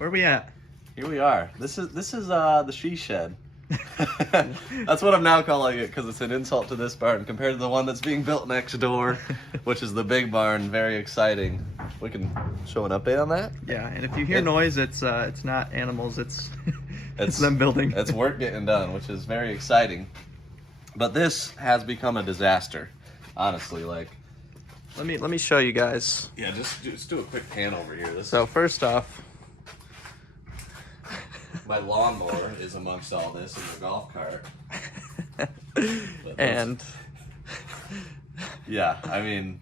Where are we at? Here we are. This is the she shed. That's what I'm now calling it because it's an insult to this barn compared to the one that's being built next door, which is the big barn. Very exciting. We can show an update on that. Yeah, and if you hear noise, it's not animals. It's it's them building. It's work getting done, which is very exciting. But this has become a disaster, honestly. Like, let me show you guys. Yeah, just do a quick pan over here. So first off, my lawnmower is amongst all this in the golf cart. And yeah, I mean,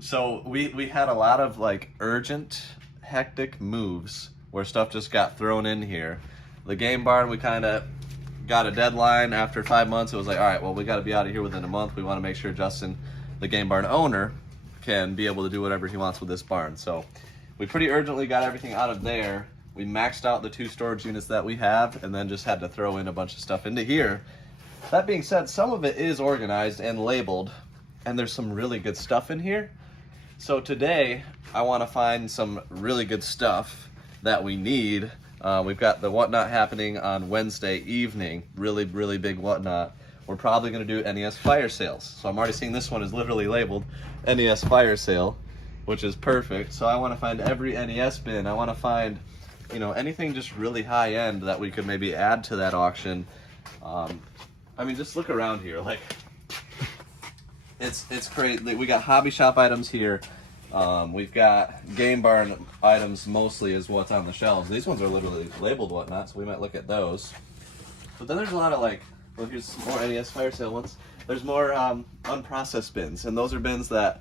so we had a lot of like urgent, hectic moves where stuff just got thrown in here. The game barn, we kind of got a deadline after 5 months. It was like, all right, well, we got to be out of here within a month. We want to make sure Justin, the game barn owner, can be able to do whatever he wants with this barn. So we pretty urgently got everything out of there. We maxed out the 2 storage units that we have and then just had to throw in a bunch of stuff into here. That being said, some of it is organized and labeled, and there's some really good stuff in here. So today, I want to find some really good stuff that we need. We've got the Whatnot happening on Wednesday evening. Really, really big Whatnot. We're probably going to do NES fire sales. So I'm already seeing this one is literally labeled NES fire sale, which is perfect. So I want to find every NES bin. I want to find, you know, anything just really high end that we could maybe add to that auction. I mean, just look around here. Like, it's crazy. We got hobby shop items here. We've got game barn items mostly is what's on the shelves. These ones are literally labeled Whatnot, so we might look at those. But then there's a lot of like, well, here's some more NES fire sale ones. There's more unprocessed bins, and those are bins that,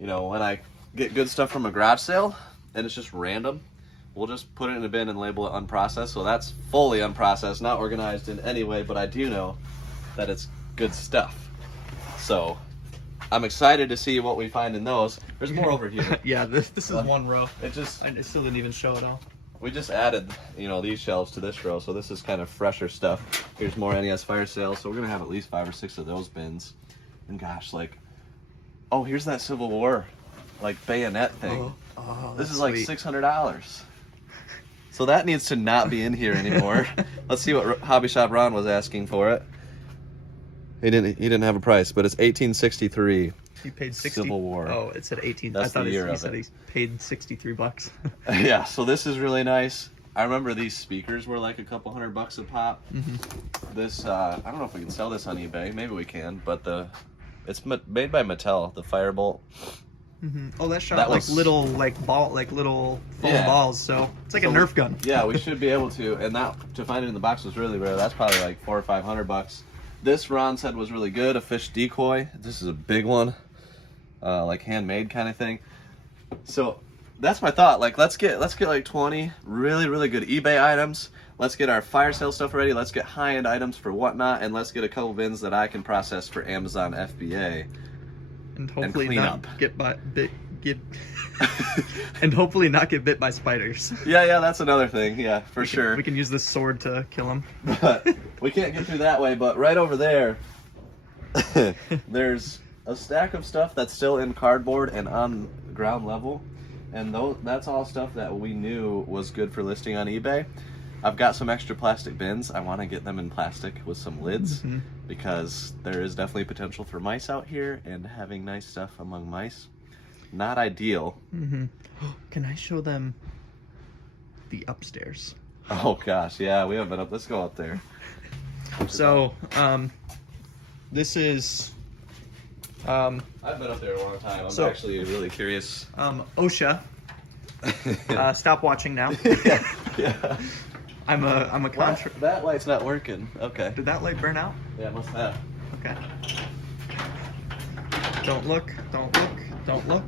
you know, when I get good stuff from a garage sale and it's just random, we'll just put it in a bin and label it unprocessed. So that's fully unprocessed, not organized in any way, but I do know that it's good stuff. So I'm excited to see what we find in those. There's more over here. Yeah, this is one row. It just, I still didn't even show it all. we just added, you know, these shelves to this row, so this is kind of fresher stuff. Here's more NES fire sales, so we're gonna have at least 5 or 6 of those bins. And gosh, like, oh, here's that Civil War, like, bayonet thing. Oh, this is like $600. So that needs to not be in here anymore. Let's see what Hobby Shop Ron was asking for it. He didn't have a price, but it's $18.63. He paid 60. Civil War. Oh, it said 18. That's I thought the year he of said it. he paid $63. Yeah, so this is really nice. I remember these speakers were like a couple $100 a pop. Mm-hmm. This, I don't know if we can sell this on eBay. Maybe we can, but it's made by Mattel, the Firebolt. Mm-hmm. Oh, that shot That like was- little little foam balls. So it's like a Nerf gun. Yeah, we should be able to. And that, to find it in the box was really rare. That's probably like $400 or $500. This Ron said was really good, a fish decoy. This is a big one, like handmade kind of thing. So that's my thought. Like, let's get like 20 really, really good eBay items. Let's get our fire sale stuff ready. Let's get high-end items for Whatnot, and let's get a couple bins that I can process for Amazon FBA. And hopefully clean not up. get and hopefully not get bit by spiders. Yeah, that's another thing. Yeah, for sure. We can use this sword to kill them. But we can't get through that way. But right over there, there's a stack of stuff that's still in cardboard and on ground level, and that's all stuff that we knew was good for listing on eBay. I've got some extra plastic bins. I want to get them in plastic with some lids, because there is definitely potential for mice out here, and having nice stuff among mice, not ideal. Can I show them the upstairs? Oh gosh, yeah, we haven't been up. Let's go up there. So, this is I've been up there a long time. I'm actually really curious. OSHA. Stop watching now. Yeah. I'm a contra. That light's not working. Okay. Did that light burn out? Yeah, it must have. Okay. Don't look. Don't look. Don't look.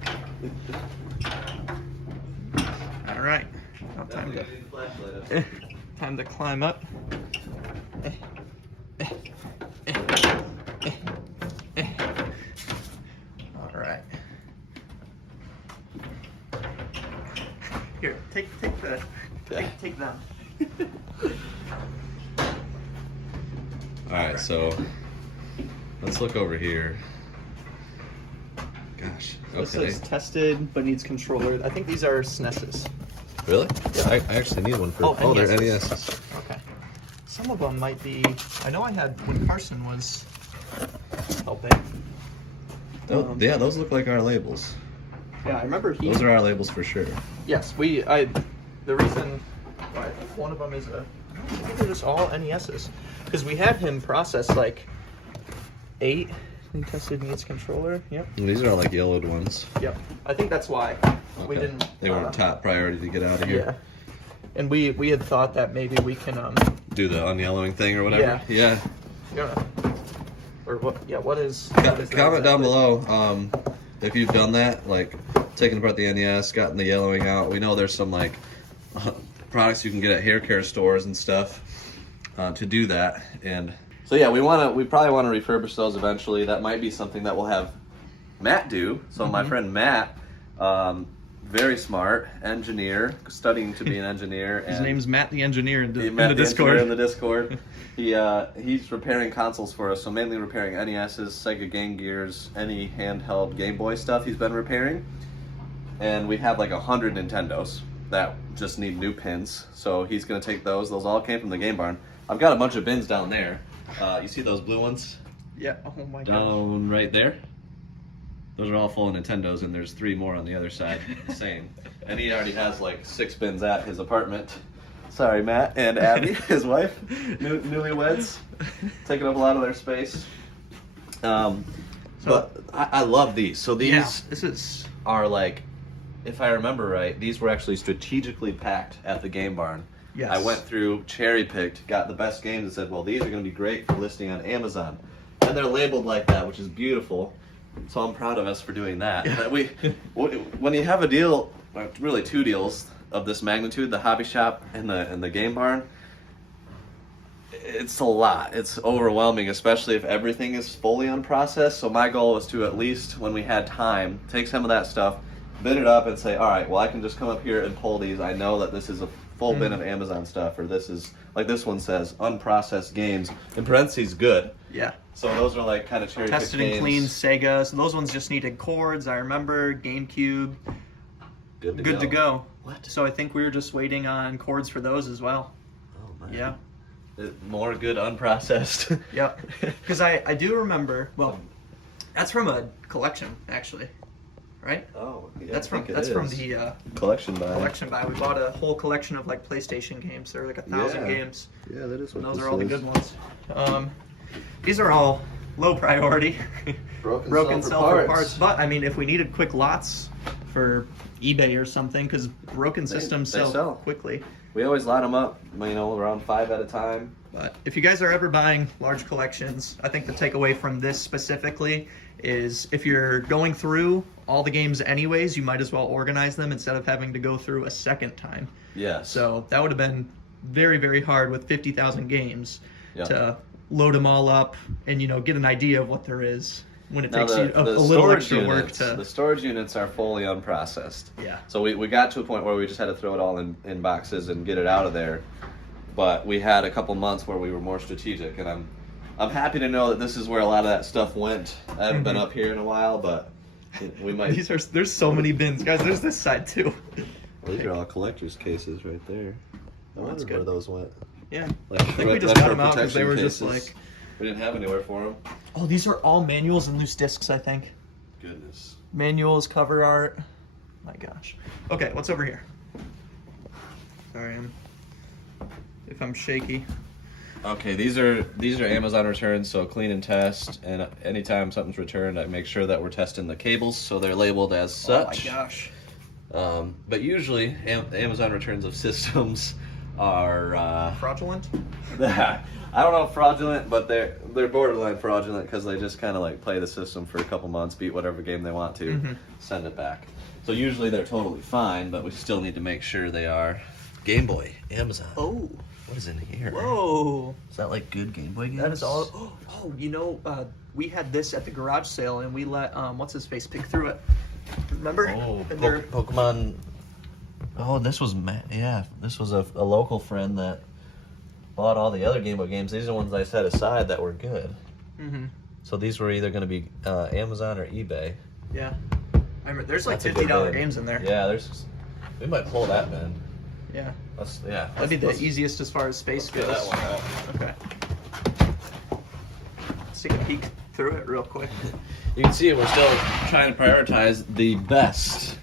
All right. Now time to climb up. All right. Here, take them. All right, so let's look over here. Gosh. This Okay. says tested but needs controller. I think these are SNESes. Really? Yeah. I actually need one for. Oh, they're NESs. NESs. Okay. Some of them might be. I know I had when Carson was helping. Yeah, those look like our labels. Yeah, I remember he. Those are our labels for sure. Yes, the reason why one of them is a. I think they're just all NESs because we had him process like 8 clean tested needs controller. Yep. And these are all like yellowed ones. Yep. I think that's why we didn't. They weren't top priority to get out of here. Yeah. And we had thought that maybe we can do the unyellowing thing or whatever. Yeah. Or what? Yeah. What is comment down below if you've done that, like taking apart the NES, gotten the yellowing out. We know there's some like products you can get at hair care stores and stuff to do that. And so yeah, we probably want to refurbish those eventually. That might be something that we'll have Matt do. So my friend Matt, very smart engineer, studying to be an engineer. His name's Matt the engineer in the Discord. Discord. In the Discord, he's repairing consoles for us. So mainly repairing NESs, Sega Game Gears, any handheld Game Boy stuff he's been repairing. And we have like 100 Nintendos that just need new pins. So he's gonna take those. Those all came from the Game Barn. I've got a bunch of bins down there. You see those blue ones? Yeah. Oh my god. Down right there. Those are all full of Nintendos, and there's 3 more on the other side. Same. And he already has like 6 bins at his apartment. Sorry, Matt and Abby, his wife, newlyweds, taking up a lot of their space. But I love these. So these are like, if I remember right, these were actually strategically packed at the Game Barn. Yes. I went through, cherry-picked, got the best games, and said, well, these are going to be great for listing on Amazon. And they're labeled like that, which is beautiful. So I'm proud of us for doing that. Yeah. When you have a deal, really 2 deals of this magnitude, the hobby shop and the Game Barn, it's a lot. It's overwhelming, especially if everything is fully unprocessed. So my goal was to at least, when we had time, take some of that stuff, bid it up, and say, all right, well, I can just come up here and pull these. I know that this is a full bin of Amazon stuff, or this is, like this one says, unprocessed games, in parentheses, good. Yeah. So those are like kind of cherry-picked Tested games. and cleaned Sega. So those ones just needed cords. I remember GameCube. Good to go. What? So I think we were just waiting on cords for those as well. Oh man. Yeah. More good unprocessed. Yep. Because I do remember. Well, that's from a collection actually, right? Oh, yeah. That's from the collection buy. Collection buy. We bought a whole collection of like PlayStation games. There were like 1,000 games. Yeah, that is what And those this are all the is. good ones. These are all low priority. Broken sell for parts. But I mean, if we needed quick lots for eBay or something, because broken systems sell quickly. We always line them up, around 5 at a time. But if you guys are ever buying large collections, I think the takeaway from this specifically is if you're going through all the games anyways, you might as well organize them instead of having to go through a second time. Yes. So that would have been very, very hard with 50,000 games to load them all up and, get an idea of what there is when it takes you a little extra work to... The storage units are fully unprocessed. Yeah. So we got to a point where we just had to throw it all in boxes and get it out of there. But we had a couple months where we were more strategic, and I'm happy to know that this is where a lot of that stuff went. I haven't been up here in a while, but we might... There's so many bins. Guys, there's this side too. Well, these are all collector's cases right there. I wonder where those went. Yeah. Like, I think we just got them out because they were just like... We didn't have anywhere for them. Oh, these are all manuals and loose discs, I think. Goodness. Manuals, cover art. My gosh. Okay, what's over here? Sorry, if I'm shaky. Okay, these are Amazon returns, so clean and test. And anytime something's returned, I make sure that we're testing the cables, so they're labeled as such. Oh my gosh. But usually, Amazon returns of systems are fraudulent. I don't know if fraudulent, but they're borderline fraudulent because they just kind of like play the system for a couple months, beat whatever game they want to, send it back. So usually they're totally fine, but we still need to make sure they are Game Boy, Amazon. Oh. What is in here? Whoa. Is that like good Game Boy games? That is all. Oh, we had this at the garage sale and we let, what's his face, pick through it. Remember? Oh, Pokemon. Oh, this was, this was a local friend that bought all the other Game Boy games. These are the ones I set aside that were good. Mm-hmm. So these were either going to be Amazon or eBay. Yeah. I remember, there's like $50 games in there. Yeah, we might pull that, man. Yeah. Yeah. That'd be the easiest as far as space goes. That one out. Okay. Let's take a peek through it real quick. You can see we're still trying to prioritize the best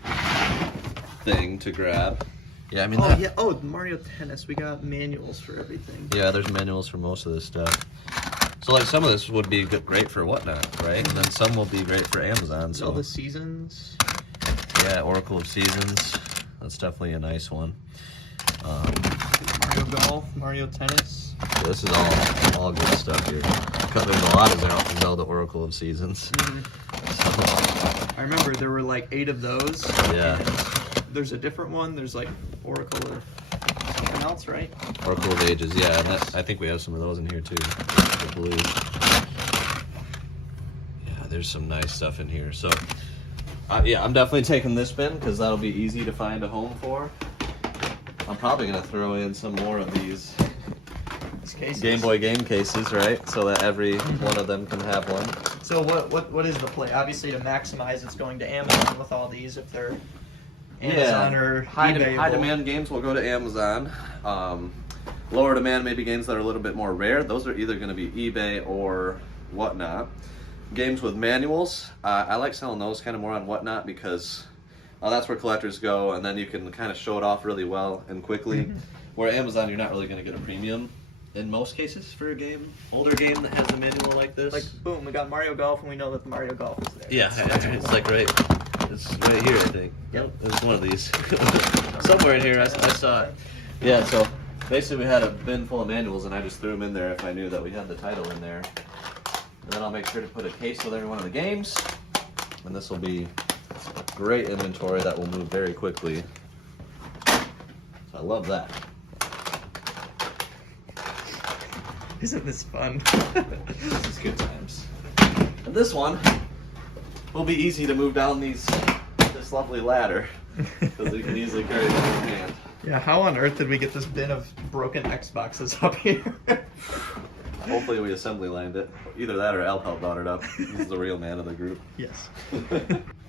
thing to grab. Yeah, I mean. Oh, Mario Tennis. We got manuals for everything. Yeah, there's manuals for most of this stuff. So like some of this would be great for Whatnot, right? And then some will be great for Amazon. So all the seasons. Yeah, Oracle of Seasons. That's definitely a nice one. Mario Golf, Mario Tennis. So this is all good stuff here. There's a lot of Zelda Oracle of Seasons. So, I remember there were like 8 of those. Yeah. And there's a different one. There's like Oracle of something else, right? Oracle of Ages, yeah. And I think we have some of those in here too, I believe. Yeah, there's some nice stuff in here. So, yeah, I'm definitely taking this bin because that'll be easy to find a home for. I'm probably going to throw in some more of these Game Boy game cases, right? So that every one of them can have one. So what is the play? Obviously to maximize it's going to Amazon with all these if they're Amazon or high eBay. demand games will go to Amazon. Lower demand, maybe games that are a little bit more rare, those are either going to be eBay or Whatnot. Games with manuals, I like selling those kind of more on Whatnot because that's where collectors go, and then you can kind of show it off really well and quickly. Where Amazon, you're not really going to get a premium in most cases for a older game that has a manual like this. Like, boom, we got Mario Golf, and we know that the Mario Golf is there. Yeah, that's cool. It's like it's right here, I think. Yep, there's one of these. Somewhere in here, I saw it. Yeah, so basically we had a bin full of manuals, and I just threw them in there if I knew that we had the title in there. And then I'll make sure to put a case with every one of the games, and this will be a great inventory that will move very quickly. So I love that. Isn't this fun? This is good times. And this one will be easy to move down this lovely ladder because we can easily carry it in one hand. Yeah, how on earth did we get this bin of broken Xboxes up here? Hopefully we assembly lined it. Either that or Alp helped it up. He's the real man of the group. Yes.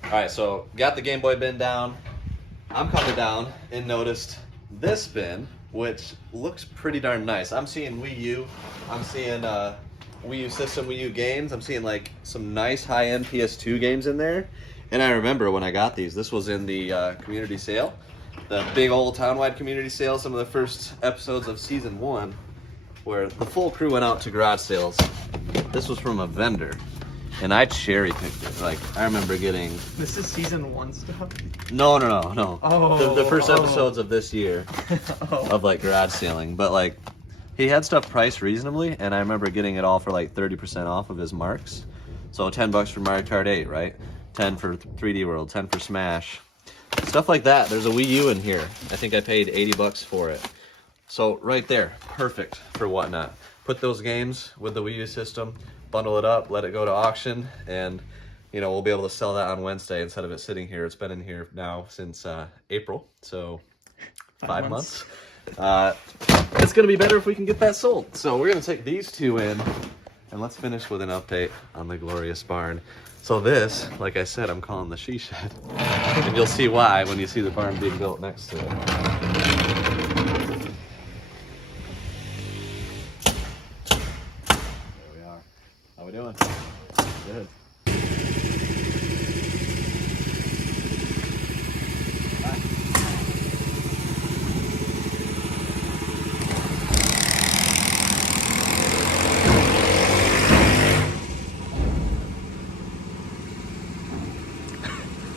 Alright, so got the Game Boy bin down. I'm coming down and noticed this bin, which looks pretty darn nice. I'm seeing Wii U. I'm seeing Wii U system, Wii U games. I'm seeing like some nice high-end PS2 games in there. And I remember when I got these, this was in the community sale. The big old town-wide community sale, some of the first episodes of season 1, where the full crew went out to garage sales. This was from a vendor, and I cherry-picked it. Like, I remember getting... This is season 1 stuff? No. Oh, the first episodes of this year of like garage sailing, but like he had stuff priced reasonably, and I remember getting it all for like 30% off of his marks. So $10 for Mario Kart 8, right? 10 for 3D World, 10 for Smash, stuff like that. There's a Wii U in here. I think I paid $80 for it. So right there, perfect for Whatnot. Put those games with the Wii U system, bundle it up, let it go to auction, and we'll be able to sell that on Wednesday instead of it sitting here. It's been in here now since April, so 5 months. It's going to be better if we can get that sold. So we're going to take these two in, and let's finish with an update on the glorious barn. So this, like I said, I'm calling the she shed. And you'll see why when you see the barn being built next to it. There we are. How we doing? Good.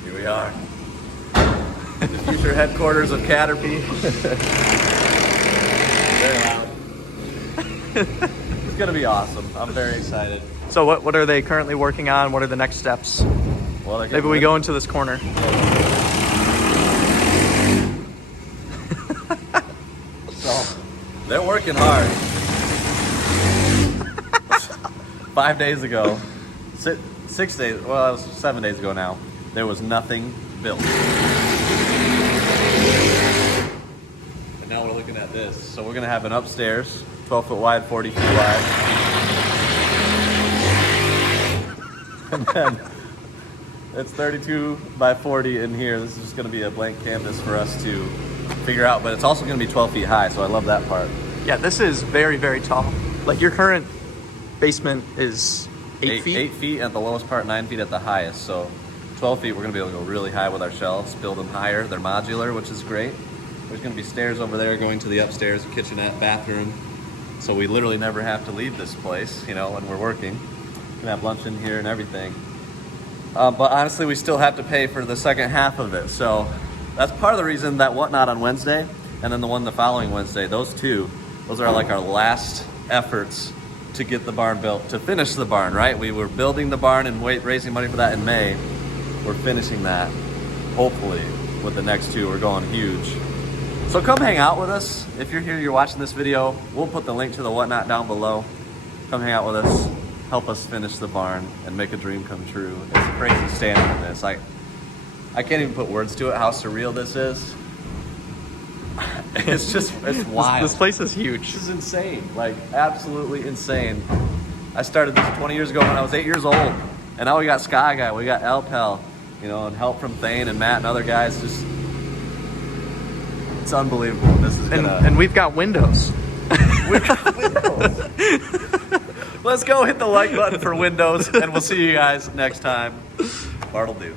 We are. The future headquarters of CATRP. Very loud. It's gonna be awesome. I'm very excited. So what are they currently working on? What are the next steps? Well, maybe we go into this corner. So they're working hard. 5 days ago, 6 days, well, it was 7 days ago now, there was nothing built. And now we're looking at this. So we're gonna have an upstairs, 12 foot wide, 40 feet wide. And then it's 32 by 40 in here. This is just gonna be a blank canvas for us to figure out, but it's also going to be 12 feet high, so I love that part. Yeah, this is very, very tall. Like your current basement is 8 feet? 8 feet at the lowest part, 9 feet at the highest. So 12 feet, we're going to be able to go really high with our shelves, build them higher. They're modular, which is great. There's going to be stairs over there going to the upstairs, kitchenette, bathroom. So we literally never have to leave this place, you know, when we're working. We can have lunch in here and everything. But honestly, we still have to pay for the second half of it. So that's part of the reason that Whatnot on Wednesday and then the one the following Wednesday, those are like our last efforts to get the barn built, to finish the barn, right? We were building the barn and raising money for that in May. We're finishing that, hopefully, with the next two. We're going huge. So come hang out with us. If you're here, you're watching this video, we'll put the link to the Whatnot down below. Come hang out with us, help us finish the barn and make a dream come true. It's crazy standing in this. I can't even put words to it, how surreal this is. It's wild. This place is huge. This is insane, like absolutely insane. I started this 20 years ago when I was 8 years old, and now we got Sky Guy, we got Alpel, you know, and help from Thane and Matt and other guys. Just, it's unbelievable. This is and we've got windows. We've got windows. Let's go hit the like button for windows, and we'll see you guys next time. Bart'll do.